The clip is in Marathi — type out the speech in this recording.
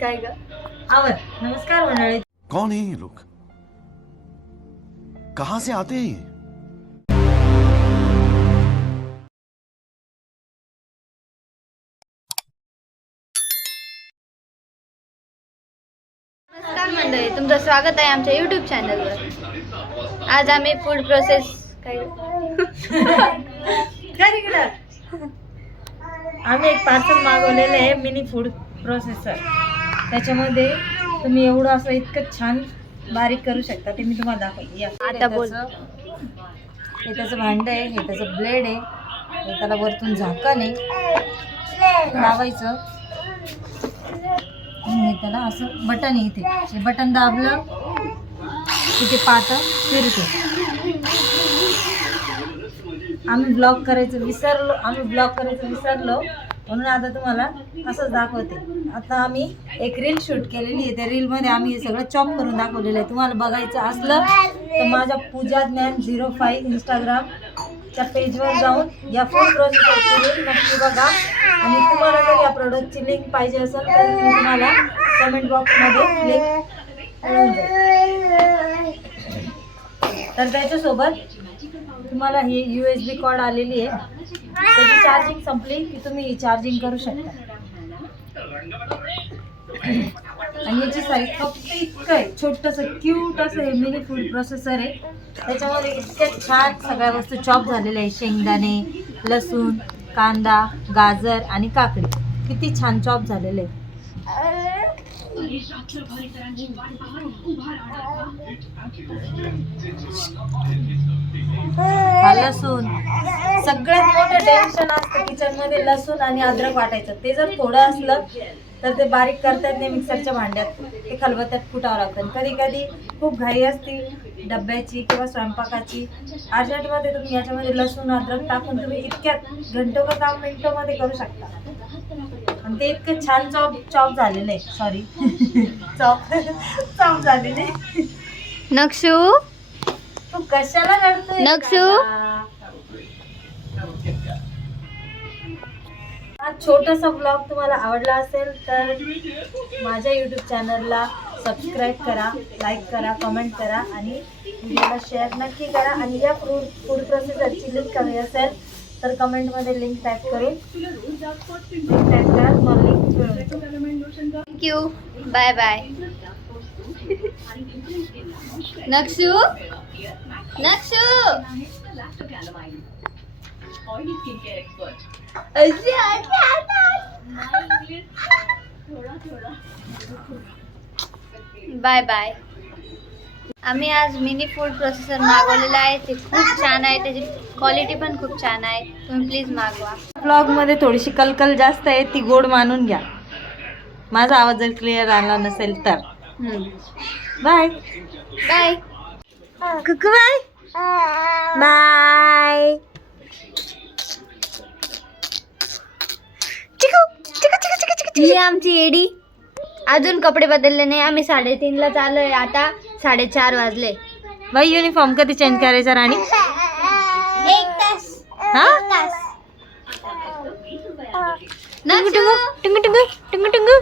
काय ग आवर. नमस्कार मंडळी. कौन है ये लोग? कहां से आते हैं ये? नमस्कार मंडळी, तुमचं स्वागत आहे आमच्या YouTube चॅनलवर. आज आम्ही फूड प्रोसेस काय आम्ही एक पार्सल मागवलेलं आहे मिनी फूड प्रोसेसर. त्याच्यामध्ये तुम्ही एवढं असं इतकं छान बारीक करू शकता ते मी तुम्हाला दाखवते. या आता बोल. हे त्याचं भांडं आहे, हे त्याचं ब्लेड आहे, हे त्याला वरतून झाकण आहे लावायचं. हे त्याला असं बटन आहे, इथे हे बटन दाबलं की ते पातं फिरते. आम्ही ब्लॉक करायचं विसरलो म्हणून आता तुम्हाला असंच दाखवते. आता आम्ही एक रील शूट केलेली आहे, त्या रीलमध्ये आम्ही हे सगळं चॉप करून दाखवलेलं आहे. तुम्हाला बघायचं असलं तर माझ्या पूजा ज्ञान 05 इंस्टाग्रामच्या पेजवर जाऊन या फूड प्रोसेसरची रील नक्की बघा. आणि तुम्हाला जर या प्रोडक्टची लिंक पाहिजे असेल तर मी तुम्हाला कमेंट बॉक्समध्ये लिंक मिळून जाईल. तर त्याच्यासोबत तुम्हाला ही USB कॉर्ड आलेली आहे, त्याची चार्जिंग संपली की तुम्ही चार्जिंग करू शकता. आणि याची साईज फक्त इतकं आहे, छोटंसं क्यूट असं हे मिनी फूड प्रोसेसर आहे. त्याच्यामध्ये इतक्या छान सगळ्या वस्तू चॉप झालेल्या आहे. शेंगदाणे, लसूण, कांदा, गाजर आणि काकडी किती छान चॉप झालेले आहे. लसूण सगळ्यात मोठं टेन्शन असतं किचनमध्ये, लसूण आणि अद्रक वाटायचं. ते जर थोडं असलं तर ते बारीक करता येत नाही मिक्सरच्या भांड्यात, ते खलबत्त्यात कुटावं लागतं. कधी कधी खूप घाई असती डब्याची किंवा स्वयंपाकाची, अर्जंटमध्ये तुम्ही याच्यामध्ये लसूण अद्रक टाकून तुम्ही इतक्यात घंटो का काम मिनिटोमध्ये करू शकता. आणि ते इतकं छान चॉप झालेलं आहे. सॉरी चॉप झालेले. नक्षू तू कशाला रडतोय नक्षू? हा छोटासा ब्लॉग तुम्हाला आवडला असेल तर माझ्या YouTube चॅनलला सबस्क्राईब करा, लाईक करा, कमेंट करा आणि व्हिडिओला शेअर नक्की करा. आणि या फूड प्रोसेसरची लिंक हवी असेल तर कमेंटमध्ये लिंक टाईप करून करा. तुम्हाला लिंक मिळेल. Thank you, bye bye. नक्षू बाय बाय. आम्ही आज मिनी फूड प्रोसेसर मागवलेलं आहे. ते खूप छान आहे, त्याची क्वालिटी पण खूप छान आहे. तुम्ही प्लीज मागवा. ब्लॉगमध्ये थोडीशी कलकल जास्त आहे, ती गोड मानून घ्या. माझा आवाज जर क्लिअर आला नसेल तर बाय बाय. कुकू बाय बाय. ही आमची एडी अजून कपडे बदलले नाही. आम्ही 3:30ला चाललोय, आता 4:30 वाजले. बाई युनिफॉर्म कधी चेंज करायचा राणी? 1 तास. हा नक्षू टुंगू टुंगू टुंगू टुंगू टुंगू.